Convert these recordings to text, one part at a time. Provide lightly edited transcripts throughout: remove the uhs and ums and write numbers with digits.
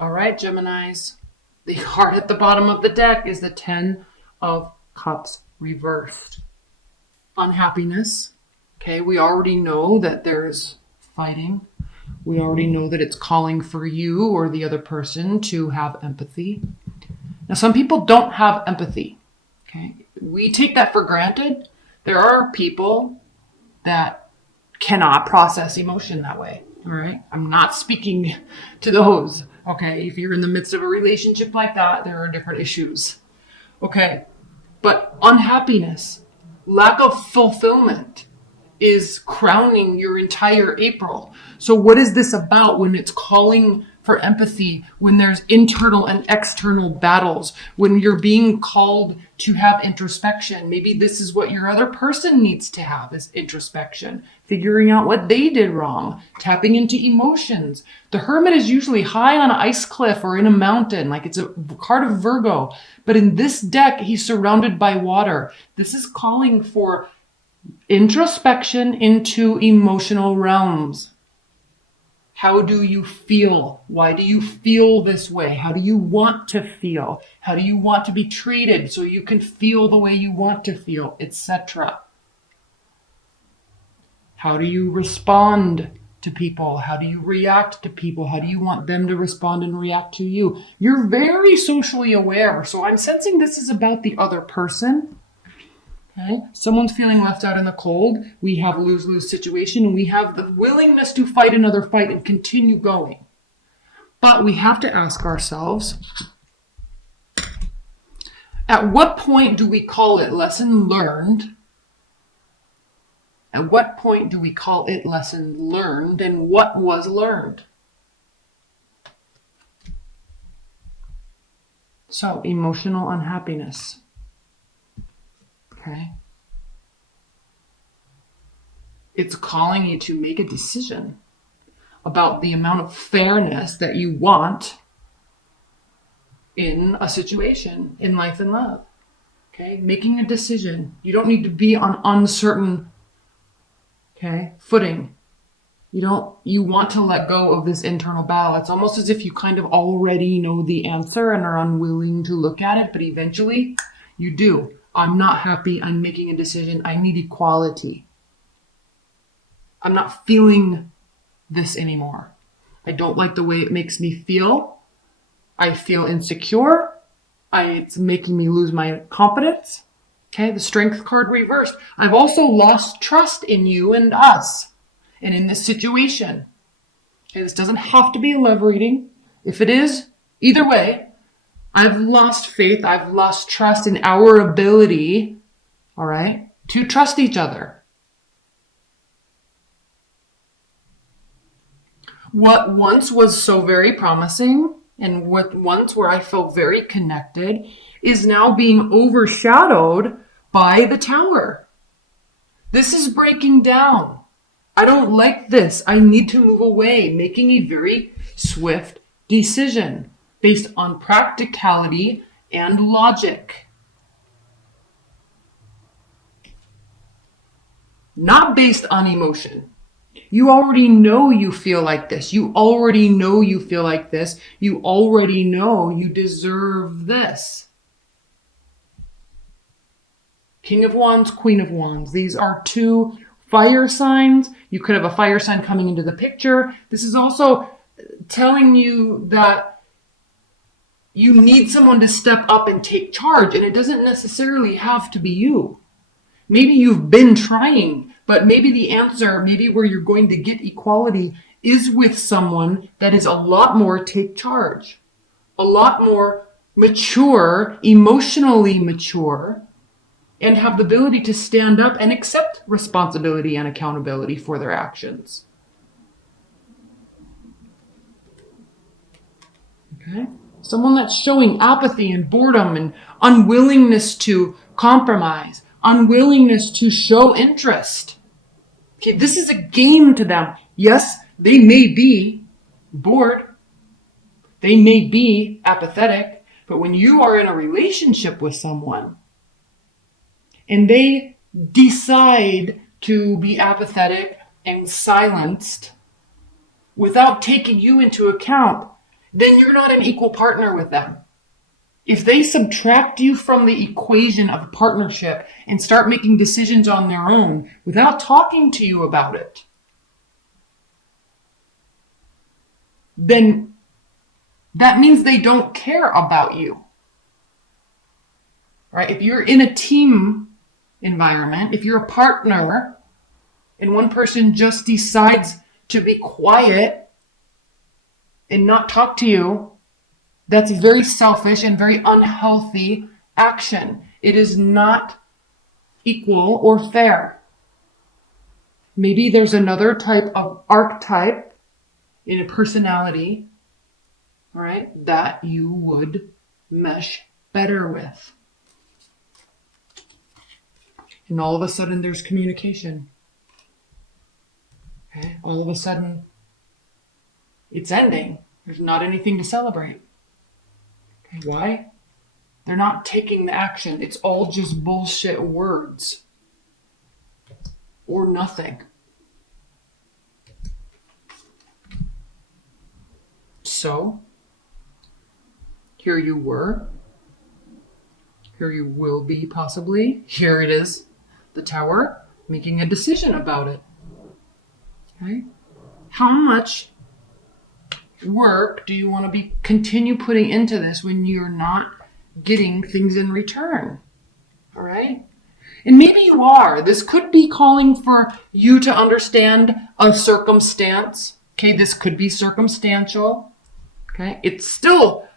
All right, Geminis. The card at the bottom of the deck is the Ten of Cups reversed. Unhappiness. Okay, we already know that there's fighting. We already know that it's calling for you or the other person to have empathy. Now, some people don't have empathy. Okay, we take that for granted. There are people that cannot process emotion that way. All right. I'm not speaking to those. Okay. If you're in the midst of a relationship like that, there are different issues. Okay. But unhappiness, lack of fulfillment is crowning your entire April. So what is this about when it's calling for empathy, when there's internal and external battles, when you're being called to have introspection? Maybe this is what your other person needs to have, is introspection, figuring out what they did wrong, tapping into emotions. The Hermit is usually high on an ice cliff or in a mountain, like it's a card of Virgo. But in this deck, he's surrounded by water. This is calling for introspection into emotional realms. How do you feel? Why do you feel this way? How do you want to feel? How do you want to be treated so you can feel the way you want to feel, etc.? How do you respond to people? How do you react to people? How do you want them to respond and react to you? You're very socially aware. So I'm sensing this is about the other person. Okay. Someone's feeling left out in the cold. We have a lose-lose situation, and we have the willingness to fight another fight and continue going. But we have to ask ourselves, at what point do we call it lesson learned? At what point do we call it lesson learned, and what was learned? So, emotional unhappiness. Okay. It's calling you to make a decision about the amount of fairness that you want in a situation, in life and love. Okay. Making a decision. You don't need to be on uncertain, footing. You want to let go of this internal battle. It's almost as if you kind of already know the answer and are unwilling to look at it, but eventually you do. I'm not happy. I'm making a decision. I need equality. I'm not feeling this anymore. I don't like the way it makes me feel. I feel insecure. It's making me lose my confidence. Okay, the Strength card reversed. I've also lost trust in you and us and in this situation. Okay, this doesn't have to be a love reading. If it is, either way, I've lost faith. I've lost trust in our ability, all right, to trust each other. What once was so very promising and what once where I felt very connected is now being overshadowed by the Tower. This is breaking down. I don't like this. I need to move away, making a very swift decision based on practicality and logic. Not based on emotion. You already know you feel like this. You already know you feel like this. You already know you deserve this. King of Wands, Queen of Wands. These are two fire signs. You could have a fire sign coming into the picture. This is also telling you that you need someone to step up and take charge, and it doesn't necessarily have to be you. Maybe you've been trying, but maybe the answer, maybe where you're going to get equality is with someone that is a lot more take charge, a lot more mature, emotionally mature, and have the ability to stand up and accept responsibility and accountability for their actions. Okay? Someone that's showing apathy and boredom and unwillingness to compromise, unwillingness to show interest. Okay, this is a game to them. Yes, they may be bored. They may be apathetic. But when you are in a relationship with someone and they decide to be apathetic and silenced without taking you into account, then you're not an equal partner with them. If they subtract you from the equation of partnership and start making decisions on their own without talking to you about it, then that means they don't care about you. Right? If you're in a team environment, if you're a partner and one person just decides to be quiet and not talk to you, that's very selfish and very unhealthy action. It is not equal or fair. Maybe there's another type of archetype in a personality, right, that you would mesh better with. And all of a sudden there's communication. Okay? All of a sudden it's ending. There's not anything to celebrate. Okay, why? They're not taking the action. It's all just bullshit words. Or nothing. So, here you were. Here you will be, possibly. Here it is, the Tower, making a decision about it. Okay? How much work do you want to continue putting into this when you're not getting things in return? All right? And maybe you are. This could be calling for you to understand a circumstance. Okay, this could be circumstantial. Okay, it's still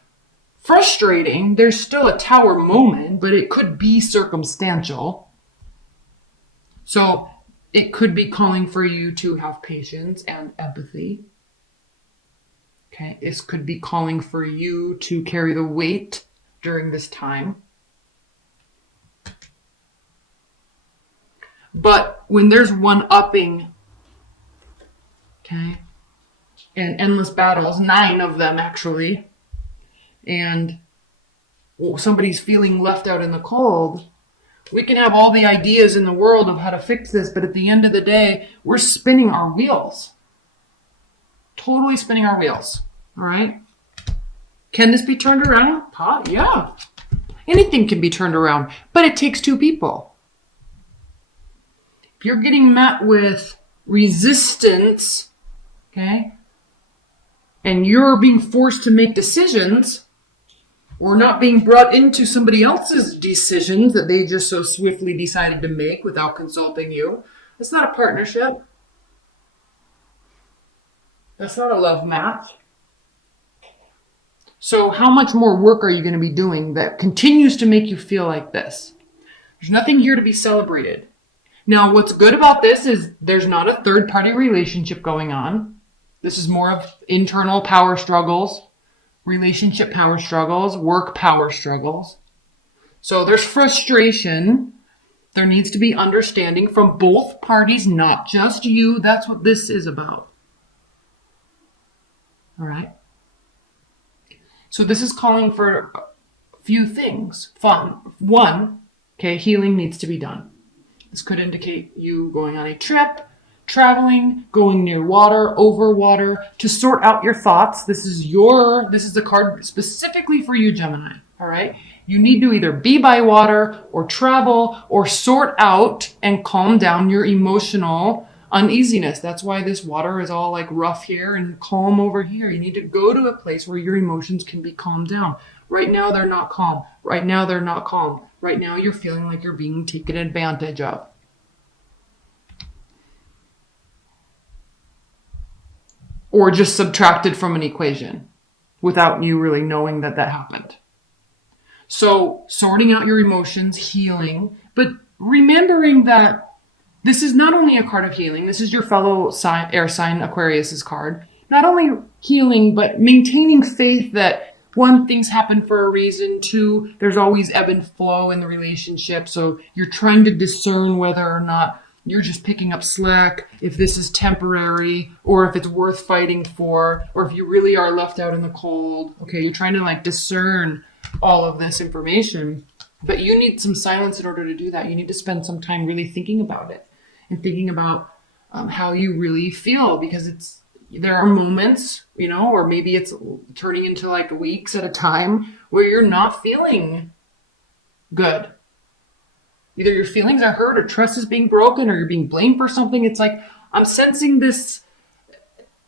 frustrating. There's still a Tower moment, but it could be circumstantial. So it could be calling for you to have patience and empathy. Okay, this could be calling for you to carry the weight during this time. But when there's one-upping, okay, and endless battles, 9 of them actually, and somebody's feeling left out in the cold, we can have all the ideas in the world of how to fix this, but at the end of the day, we're spinning our wheels. Totally spinning our wheels. All right? Can this be turned around? Yeah. Anything can be turned around, but it takes 2 people. If you're getting met with resistance, okay, and you're being forced to make decisions, or not being brought into somebody else's decisions that they just so swiftly decided to make without consulting you, that's not a partnership. That's not a love match. So how much more work are you going to be doing that continues to make you feel like this? There's nothing here to be celebrated. Now, what's good about this is there's not a third-party relationship going on. This is more of internal power struggles, relationship power struggles, work power struggles. So there's frustration. There needs to be understanding from both parties, not just you. That's what this is about. All right? So this is calling for a few things. One, okay, healing needs to be done. This could indicate you going on a trip, traveling, going near water, over water, to sort out your thoughts. This is the card specifically for you, Gemini. All right? You need to either be by water or travel or sort out and calm down your emotional uneasiness. That's why this water is all like rough here and calm over here. You need to go to a place where your emotions can be calmed down. Right now, they're not calm. Right now, they're not calm. Right now, you're feeling like you're being taken advantage of. Or just subtracted from an equation without you really knowing that happened. So, sorting out your emotions, healing, but remembering that this is not only a card of healing, this is your fellow air sign Aquarius's card. Not only healing, but maintaining faith that 1, things happen for a reason. 2, there's always ebb and flow in the relationship. So you're trying to discern whether or not you're just picking up slack, if this is temporary, or if it's worth fighting for, or if you really are left out in the cold. Okay, you're trying to discern all of this information, but you need some silence in order to do that. You need to spend some time really thinking about it and thinking about how you really feel, because there are moments, or maybe it's turning into like weeks at a time where you're not feeling good. Either your feelings are hurt or trust is being broken or you're being blamed for something. It's like, I'm sensing this,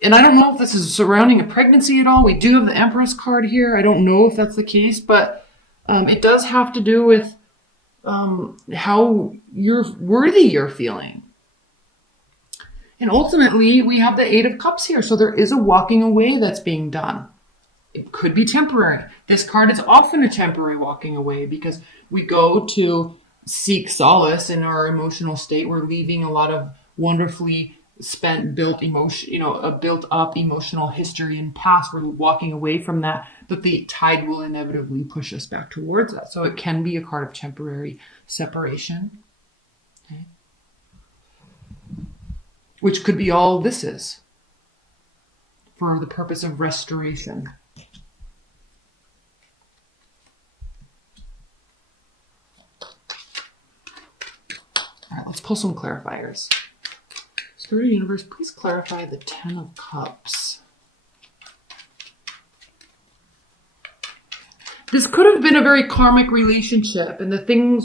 and I don't know if this is surrounding a pregnancy at all. We do have the Empress card here. I don't know if that's the case, but it does have to do with how worthy you're feeling. And ultimately, we have the Eight of Cups here. So there is a walking away that's being done. It could be temporary. This card is often a temporary walking away because we go to seek solace in our emotional state. We're leaving a lot of wonderfully built emotion, a built up emotional history and past. We're walking away from that, but the tide will inevitably push us back towards that. So it can be a card of temporary separation. Okay. Which could be all this is for the purpose of restoration. All right, let's pull some clarifiers. Spirit Universe, please clarify the Ten of Cups. This could have been a very karmic relationship, and the thing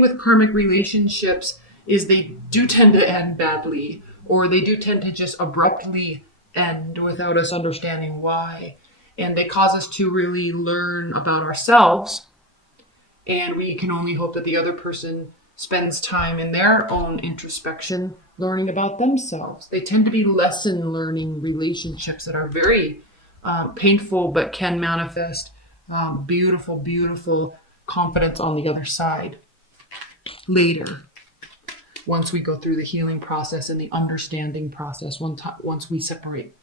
with karmic relationships is they do tend to end badly, or they do tend to just abruptly end without us understanding why. And they cause us to really learn about ourselves. And we can only hope that the other person spends time in their own introspection, learning about themselves. They tend to be lesson learning relationships that are very painful, but can manifest beautiful, beautiful confidence on the other side later. Once we go through the healing process and the understanding process, once we separate.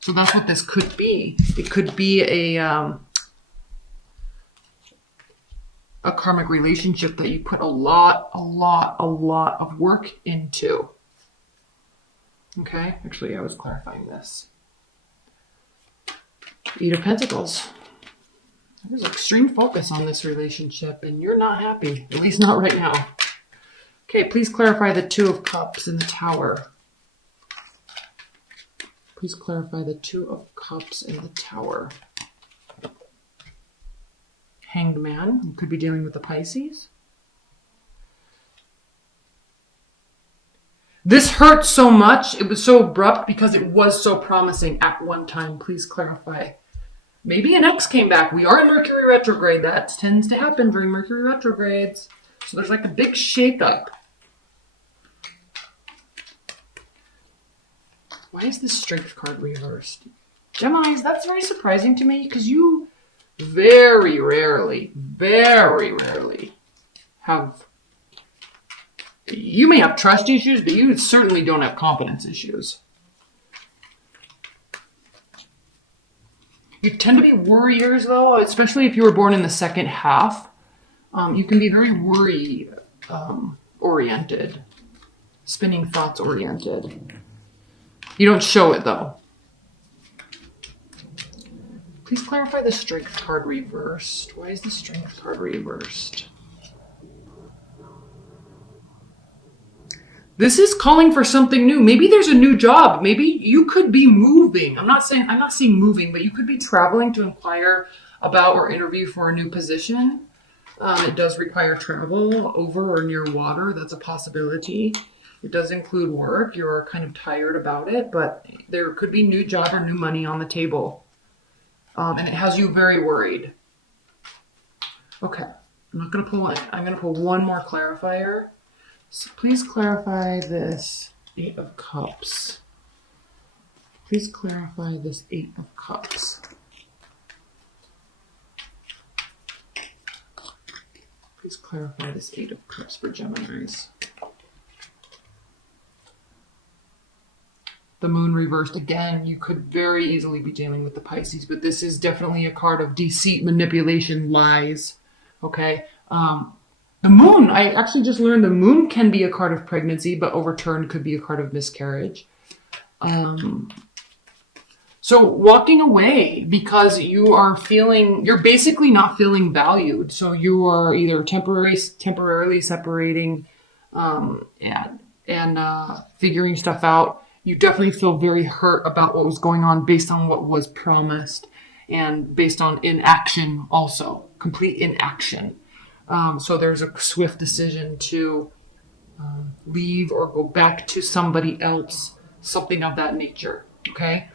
So that's what this could be. It could be a karmic relationship that you put a lot of work into. Okay, actually I was clarifying this. Eight of Pentacles. There's extreme focus on this relationship and you're not happy, at least not right now. Okay, please clarify the Two of Cups in the Tower. Please clarify the Two of Cups in the Tower. Hanged Man, you could be dealing with the Pisces. This hurt so much, it was so abrupt because it was so promising at one time. Please clarify. Maybe an ex came back. We are in Mercury retrograde. That tends to happen during Mercury retrogrades. So there's like a big shakeup. Why is this Strength card reversed? Geminis, that's very surprising to me because you very rarely have... You may have trust issues, but you certainly don't have confidence issues. You tend to be worriers, though, especially if you were born in the second half. You can be very worry-oriented, spinning thoughts-oriented. You don't show it, though. Please clarify the Strength card reversed. Why is the Strength card reversed? This is calling for something new. Maybe there's a new job. Maybe you could be moving. I'm not seeing moving, but you could be traveling to inquire about or interview for a new position. It does require travel over or near water. That's a possibility. It does include work. You're kind of tired about it, but there could be new job or new money on the table. And it has you very worried. Okay, I'm not going to pull one. I'm going to pull one more clarifier. So please clarify this Eight of Cups. Please clarify this Eight of Cups. Please clarify this Eight of Cups for Geminis. The Moon reversed again. You could very easily be dealing with the Pisces, but this is definitely a card of deceit, manipulation, lies. Okay. The Moon, I actually just learned the Moon can be a card of pregnancy, but overturned could be a card of miscarriage. So walking away because you're basically not feeling valued. So you are either temporarily separating and figuring stuff out. You definitely feel very hurt about what was going on based on what was promised and based on inaction, also complete inaction. So there's a swift decision to leave or go back to somebody else, something of that nature. Okay.